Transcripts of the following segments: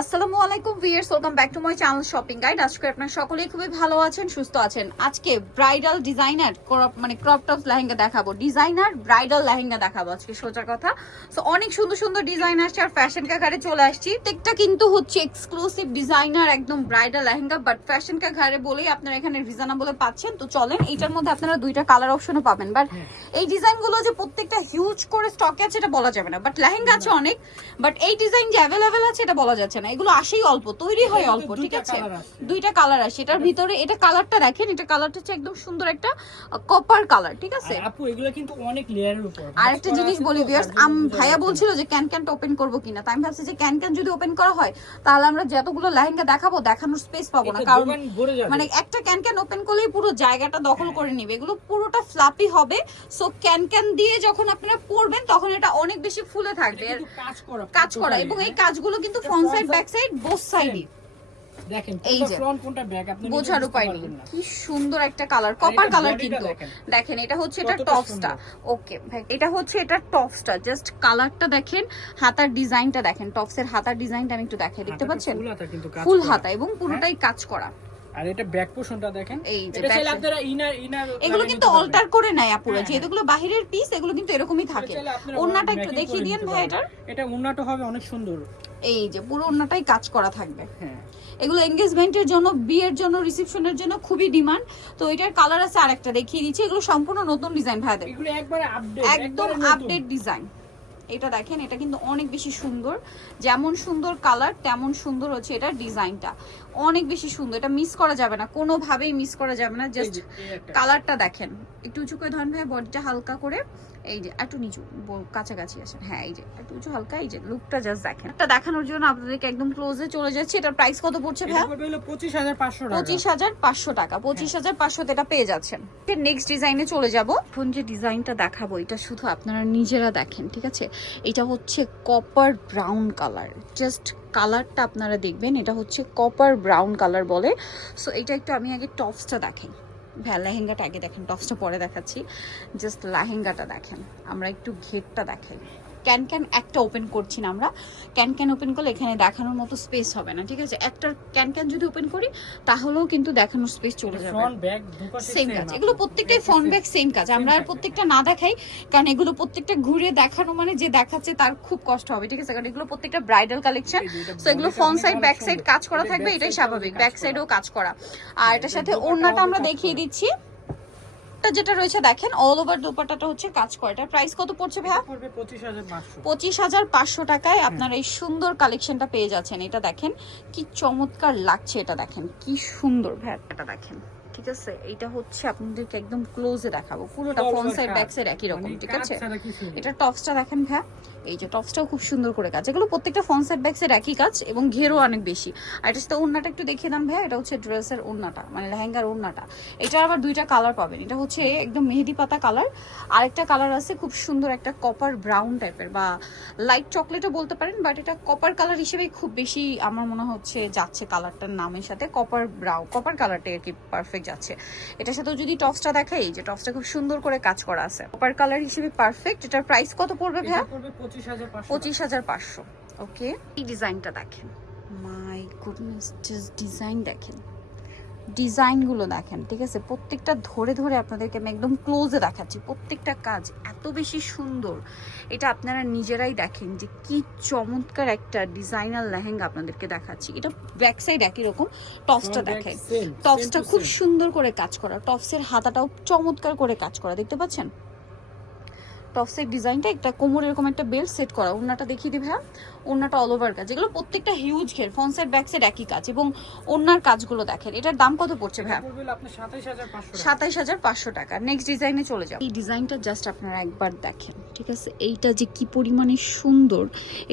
আসসালামু আলাইকুম viewers welcome back to my channel shopping guide. আজকে আপনারা সকলেই খুবই ভালো আছেন সুস্থ আছেন। আজকে ব্রাইডাল ডিজাইনার মানে ক্রপ টপ লেহেঙ্গা দেখাবো। ডিজাইনার ব্রাইডাল লেহেঙ্গা দেখাবো আজকে সোজা কথা। সো অনেক সুন্দর সুন্দর ডিজাইন আসছে আর ফ্যাশন কাঘারে চলে আসছি। প্রত্যেকটা কিন্তু হচ্ছে এক্সক্লুসিভ ডিজাইনার একদম ব্রাইডাল লেহেঙ্গা বাট ফ্যাশন কাঘারে বলেই আপনারা এখানে রিজনেবলে পাচ্ছেন। তো চলেন এইটার মধ্যে আপনারা দুইটা কালার অপশনও পাবেন। বাট এই ডিজাইনগুলো যে প্রত্যেকটা হিউজ করে স্টকে আছে এটা বলা যাবে না। বাট লেহেঙ্গা আছে অনেক বাট এই ডিজাইন যে অ্যাভেলেবেল আছে এটা বলা যাচ্ছে না। এগুলো আসেই অল্প তৈরি হয় অল্প ঠিক আছে? দুইটা কালার আসে এটার ভিতরে এটা কালারটা দেখেন এটা কালারটা হচ্ছে একদম সুন্দর একটা কপার কালার ঠিক আছে? আপু এগুলো কিন্তু অনেক লেয়ারের উপর। আর একটা জিনিস বলি ভিউয়ার্স আম ভাইয়া বলছিল যে ক্যান ক্যানটা ওপেন করব কিনা? তাই আমি ভাবছি যে ক্যান ক্যান যদি ওপেন করা হয় তাহলে আমরা যতগুলো লেহেঙ্গা দেখাবো দেখানোর স্পেস পাবো না। কারণ মানে একটা ক্যান ক্যান ওপেন করলেই পুরো জায়গাটা দখল করে নিবে। এগুলো পুরোটা ফ্লাপি হবে। সো ক্যান ক্যান দিয়ে যখন আপনারা পরবেন তখন এটা অনেক বেশি ফুলে থাকবে। কাজ করা কাজ করা। এবং এই হ্যাঁ। কাজগুলো কিন্তু front side back side both সাইডই দেখেন এই যে। ফ্রন্ট কোনটা ব্যাক আপনি বোঝার উপায় নেই। কি সুন্দর একটা কালার কপার কালার কিন্তু। দেখেন। দেখেন এটা হচ্ছে এটা টপসটা ওকে ভাই এটা হচ্ছে এটা টপসটা জাস্ট কালারটা দেখেন হাতার ডিজাইনটা দেখেন। টপসের হাতার ডিজাইনটা আমি একটু দেখাই দেখতে পাচ্ছেন? ফুল হাতা এবং পুরোটাই কাজ করা। আর এটা ব্যাক পোর্শনটা দেখেন। এই যে এটা চাইলে আপনারা ইনার ইনার এগুলো কিন্তু অল্টার করে নেয় আপুরা। হ্যাঁ, যেহেতু এগুলো বাহিরের পিস এগুলো কিন্তু এরকমই থাকে। ওন্নাটা একটু দেখিয়ে দিয়েন ভাই এটার। এটা ওন্নাটা হবে অনেক সুন্দর। এই যে পুরো অন্যটাই কাজ করা থাকবে। হ্যাঁ। এগুলো এঙ্গেজমেন্টের জন্য বিয়ের জন্য রিসেপশনের জন্য খুবই ডিমান্ড তো এটার কালার আছে আরেকটা দেখিয়ে দিচ্ছি। এগুলো সম্পূর্ণ নতুন ডিজাইন ভাইদের এগুলো একবারে আপডেট একদম আপডেট ডিজাইন এটা দেখেন এটা কিন্তু অনেক বেশি সুন্দর। যেমন সুন্দর কালার তেমন সুন্দর হচ্ছে এটার ডিজাইনটা। অনেক বেশি সুন্দর এটা মিস করা যাবে না কোনোভাবেই মিস করা যাবে না জাস্ট কালারটা দেখেন। একটু উঁচু করে ধরেন ভাই বডিটা হালকা করে এই যে একটু নিচু কাছাকাছি আসেন। হ্যাঁ এই যে একটু উঁচু হালকা এই যে লুকটা জাস্ট দেখেন। এটা দেখানোর জন্য আপনাদেরকে একদম ক্লোজে চলে যাচ্ছে। এটার প্রাইস কত পড়ছে এটা ভাই হলো 25500 টাকা। পঁচিশ হাজার পাঁচশো টাকা পঁচিশ হাজার পাঁচশোতে এটা পেয়ে যাচ্ছেন। নেক্সট ডিজাইনে চলে যাব। এখন যে ডিজাইনটা দেখাবো এটা শুধু আপনারা নিজেরা দেখেন ঠিক আছে? এটা হচ্ছে কপার ব্রাউন কালার জাস্ট কালারটা আপনারা দেখবেন, এটা হচ্ছে কপার ব্রাউন কালার বলে। সো এটা একটু আমি আগে টপসটা দেখাই। হ্যাঁ লেহেঙ্গাটা আগে দেখেন টপসটা পরে দেখাচ্ছি। জাস্ট লেহেঙ্গাটা দেখেন, আমরা একটু ঘেরটা দেখাই। ক্যান ক্যান একটা ওপেন করছি না আমরা। ক্যান ক্যান ওপেন করলে এখানে দেখানোর মতো স্পেস হবে না ঠিক আছে? একটা ক্যান ক্যান যদি ওপেন করি তাহলেও কিন্তু দেখানোর স্পেস চলে যাবে। সেম কাজ। এগুলো প্রত্যেকটাই ফ্রন্ট ব্যাক সেম কাজ। আমরা আর প্রত্যেকটা না দেখাই কারণ এগুলো প্রত্যেকটা ঘুরে দেখানো মানে যে দেখাচ্ছে তার খুব কষ্ট হবে ঠিক আছে? কারণ এগুলো প্রত্যেকটা ব্রাইডাল কালেকশন সো এগুলো ফ্রন্ট সাইড ব্যাক সাইড কাজ করা থাকবে এটাই স্বাভাবিক। ব্যাক সাইডেও কাজ করা। আর এটার সাথে ওড়নাটা আমরা দেখিয়ে দিচ্ছি। এটা যেটা রয়েছে দেখেন অল ওভার দোপাট্টাটা হচ্ছে কাজ করে। এটার প্রাইস কত পড়ছে ভাইয়া? পড়বে 25500 পঁচিশ। হাজার পাঁচশো টাকায় আপনারা এই সুন্দর কালেকশনটা পেয়ে যাচ্ছেন। এটা দেখেন কি চমৎকার লাগছে এটা দেখেন কি সুন্দর ভ্যাটটা দেখেন ঠিক আছে? এটা হচ্ছে আপনাদেরকে একদম ক্লোজে দেখাবো। পুরোটা ফ্রন্ট সাইড ব্যাক সাইড একই রকম মানে ঠিক আছে? এটা টপসটা দেখেন ভ্যা এই যে টপসটাও খুব সুন্দর করে কাজ। এগুলো প্রত্যেকটা সাইড ব্যাক সাইড একই কাজ এবং ঘেরও অনেক বেশি। আর এটা সাথে ওড়নাটা একটু দেখিয়ে দাম ভাইয়া এটা হচ্ছে ড্রেসের ওড়নাটা মানে লেহেঙ্গার ওড়নাটা। এটা আবার দুইটা কালার পাবেন। এটা হচ্ছে একদম মেহেদি পাতা কালার আরেকটা কালার আছে খুব সুন্দর একটা কপার ব্রাউন টাইপের বা লাইট চকলেটও বলতে পারেন বাট এটা কপার কালার হিসেবে খুব বেশি আমার মনে হচ্ছে যাচ্ছে কালারটার নামের সাথে কপার ব্রাউন কপার কালারটা আর কি পারফেক্ট যাচ্ছে। এটার সাথেও যদি টপসটা দেখাই যে টপসটা খুব সুন্দর করে কাজ করা আছে। কপার কালার হিসেবে পারফেক্ট এটার প্রাইস কত পড়বে ভাইয়া? পড়বে 25500 পঁচিশ হাজার পাঁচশো। ওকে। এই ডিজাইনটা দেখেন। মাই গুডনেস জাস্ট ডিজাইন দেখেন। ডিজাইনগুলো দেখেন ঠিক আছে? প্রত্যেকটা ধরে ধরে আপনাদেরকে আমি একদম ক্লোজে দেখাচ্ছি। প্রত্যেকটা কাজ এত বেশি সুন্দর। এটা আপনারা নিজেরাই দেখেন যে কি চমৎকার একটা ডিজাইনার লেহেঙ্গা আপনাদেরকে দেখাচ্ছি। এটা ব্যাক সাইড একই রকম টপসটা Front দেখেন। টপসটা খুব সুন্দর করে কাজ করা। টপসের হাতাটাও চমৎকার করে কাজ করা দেখতে পাচ্ছেন? টপসের ডিজাইনটা একটা কোমর এরকম একটা বেল্ট সেট করা। ওড়নাটা দেখিয়ে দিই ভাইয়া। ওড়নাটা অল ওভার কাজ। এগুলো প্রত্যেকটা হিউজ ঘের সাইড ব্যাক সাইড একই কাজ। এবং ওড়নার কাজগুলো দেখেন এটার দাম কত পড়ছে ভাই ভাইয়া? পড়বে হলো 27500 টাকা। সাতাইশ হাজার পাঁচশো টাকা। নেক্সট ডিজাইনে চলে যাও। এই ডিজাইনটা জাস্ট আপনারা একবার দেখেন। ঠিক আছে? এইটা যে কি পরিমাণে সুন্দর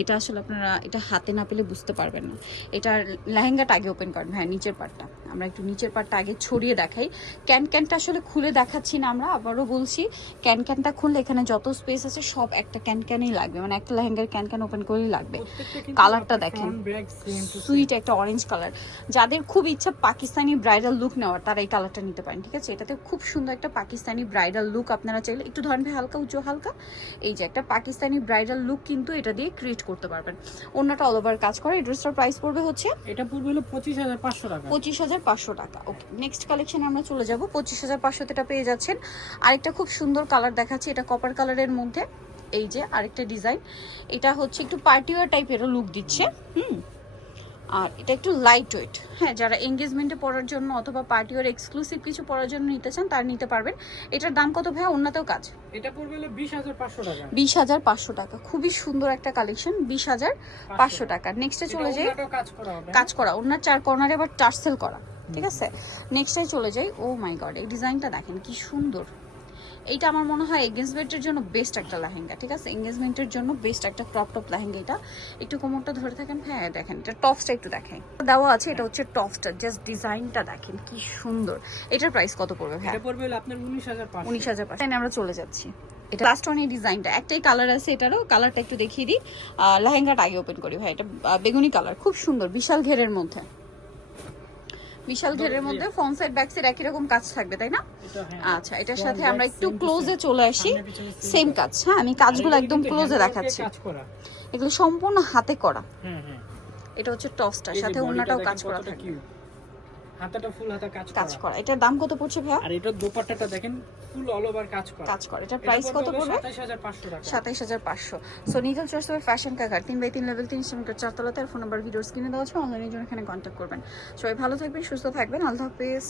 এটা আসলে আপনারা এটা হাতে না পেলে বুঝতে পারবেন না। এটার লেহেঙ্গাটা আগে ওপেন করেন। হ্যাঁ নিচের পার্টটা আমরা একটু নিচের পার্টটা আগে ছড়িয়ে দেখাই। ক্যান ক্যানটা আসলে খুলে দেখাচ্ছি না আমরা আবারও বলছি। ক্যান ক্যানটা খুললে এখানে যত স্পেস আছে সব একটা ক্যান ক্যানই লাগবে। মানে একটা লেহেঙ্গার ক্যান ক্যান ওপেন করেই লাগবে। কালারটা দেখেন। সুইট একটা অরেঞ্জ কালার যাদের খুব ইচ্ছা পাকিস্তানি ব্রাইডাল লুক নেওয়ার তারা এই কালারটা নিতে পারেন ঠিক আছে? এটাতে খুব সুন্দর একটা পাকিস্তানি ব্রাইডাল লুক আপনারা চাইলে। একটু ধরেন ভাই হালকা উঁচু হালকা। এই যে একটা পাকিস্তানি ব্রাইডাল লুক কিন্তু এটা দিয়ে ক্রিয়েট করতে পারবেন। অন্যটা অল ওভার কাজ করে ড্রেসটার প্রাইস পড়বে হচ্ছে এটা পড়বে হলো পঁচিশ হাজার পাঁচশো টাকা। পঁচিশ হাজার পাঁচশো টাকা। ওকে নেক্সট কালেকশন আমরা চলে যাব। পঁচিশ হাজার পাঁচশোতে এটা পেয়ে যাচ্ছেন। আরেকটা খুব সুন্দর কালার দেখাচ্ছি এটা কপার কালারের মধ্যে। এই যে আরেকটা ডিজাইন এটা হচ্ছে একটু পার্টিওয়ার টাইপেরও লুক দিচ্ছে। হুম আর এটা একটু লাইট ওয়েট হ্যাঁ যারা এঙ্গেজমেন্টে পরার জন্য অথবা পার্টিওয়ার এক্সক্লুসিভ কিছু পরার জন্য নিতে চান তার নিতে পারবেন। এটার দাম কত ভাই অন্যতেও কাজ। এটা পড়বে হলো বিশ হাজার পাঁচশো টাকা। বিশ হাজার পাঁচশো টাকা। খুবই সুন্দর একটা কালেকশন বিশ হাজার পাঁচশো টাকা। নেক্সটে চলে যাই। কাজ করা হবে। কাজ করা। ওনার চার কর্নারে আবার টার্সেল করা। ঠিক আছে? নেক্সটে চলে যাই। ও মাই গড এই ডিজাইনটা দেখেন কি সুন্দর। এইটা আমার মনে হয় এঙ্গেজমেন্টের জন্য বেস্ট একটা লেহেঙ্গা ঠিক আছে? এঙ্গেজমেন্টের জন্য বেস্ট একটা ক্রপ টপ লেহেঙ্গা এটা। একটু কোমরটা ধরে থাকেন। হ্যাঁ দেখেন এটা টপসটা একটু দেখেন। দেওয়া আছে এটা হচ্ছে টপসটা জাস্ট ডিজাইনটা দেখেন কি সুন্দর। এটার প্রাইস কত পড়বে এটা পড়বে হলো আপনার উনিশ হাজার উনিশ হাজার আমরা চলে যাচ্ছি। এটা লাস্ট ওয়ান এই ডিজাইনটা একটাই কালার আছে এটারও কালারটা একটু দেখিয়ে দিই। লেহেঙ্গাটা আগে ওপেন করি ভাই এটা বেগুনি কালার খুব সুন্দর বিশাল ঘেরের মধ্যে। বিশাল ঘেরের মধ্যে ফ্রন্ট সেট ব্যাক সাইড একই রকম কাজ থাকবে তাই না? হ্যাঁ। আচ্ছা এটার সাথে আমরা একটু ক্লোজে চলে আসি। সেম কাজ। হ্যাঁ আমি কাজগুলো একদম ক্লোজে দেখাচ্ছি। এগুলো সম্পূর্ণ হাতে করা। হ্যাঁ হ্যাঁ। এটা হচ্ছে টপসটা সাথে অন্যটাও কাজ করা cute। হাতাটা ফুল হাতা কাজ কাজ করা। এটার দাম কত পড়ছে ভাইয়া? আর এটার দোপাট্টাটা দেখেন ফুল অল ওভার কাজ করা। কাজ করা। এটার প্রাইস কত পড়বে? সাতাইশ হাজার পাঁচশো টাকা। সাতাইশ হাজার পাঁচশো। সো নিগল চয়েস ফ্যাশন কাকার তিন বাই তিন লেভেল তিন শ্রমিকের চারতলাতে ফোন নাম্বার ভিডিও স্ক্রিনে দেওয়া আছে। অনলাইনে জন্য এখানে কন্ট্যাক্ট করবেন। সবাই ভালো থাকবেন সুস্থ থাকবেন। আল্লাহ হাফিজ।